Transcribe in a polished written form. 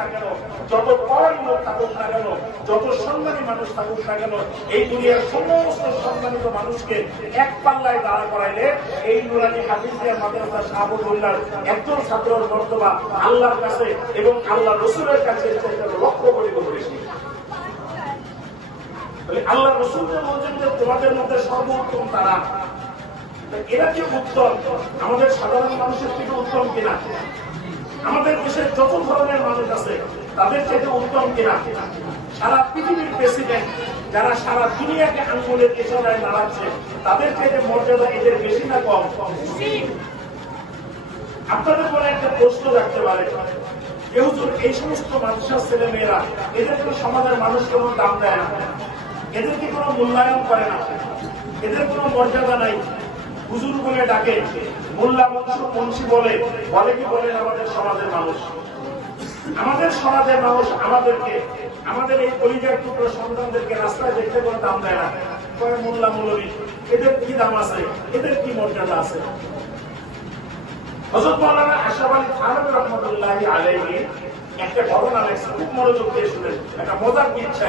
না কেন, যত বড়ই লোক থাকুক না কেন, যত সম্মানী মানুষ থাকুক না কেন, এই দুনিয়ার সমস্ত সম্মানিত মানুষকে এক পাল্লায় দাঁড়া করাইলে এই নুরানি হাফিজিয়া মাদ্রাসা শাহাবুল্লাহর একজন ছাত্রের মর্তবা আল্লাহর কাছে এবং আল্লাহ রসুলের কাছে লক্ষ কোটি গুণ বেশি। আল্লাহ রসুল বলছেন যে তোমাদের মধ্যে সর্বোত্তম তারা। এরা যে উত্তম, আমাদের সাধারণ মানুষের থেকে উত্তম কিনা, আমাদের দেশের যত ধরনের মানুষ আছে তাদের থেকে উত্তম কিনা, সারা পৃথিবীর প্রেসিডেন্ট যারা সারা দুনিয়াকে আঙ্গুলের ইশারায় নাড়াচ্ছে তাদের থেকে মর্যাদা এদের বেশি না কম? আপনাদের মনে একটা প্রশ্ন রাখতে পারে, এই সমস্ত মানুষের ছেলে মেয়েরা এদেরকে সমাজের মানুষ কোনো দাম দেয় না, এদেরকে কোনো মূল্যায়ন করে না, এদের কোনো মর্যাদা নাই, হুজুর বলে ডাকে, মোল্লা মুন্সি বলে কি বলেন আমাদের সমাজের মানুষ? আমাদের সমাজের মানুষ আমাদেরকে, আমাদের এই কলিজার টুকরো সন্তানদেরকে রাস্তায় দেখতে কোনো দাম দেয় না, কয় মোল্লা মৌলবী, এদের কি দাম আছে, এদের কি মর্যাদা আছে? হযরত মাওলানা আশরাফ আলী থানভী রাহমাতুল্লাহি আলাইহি একটা ঘটনা লেখছেন, খুব মনোযোগ দিয়ে শুনেন, একটা মজার কিচ্ছা।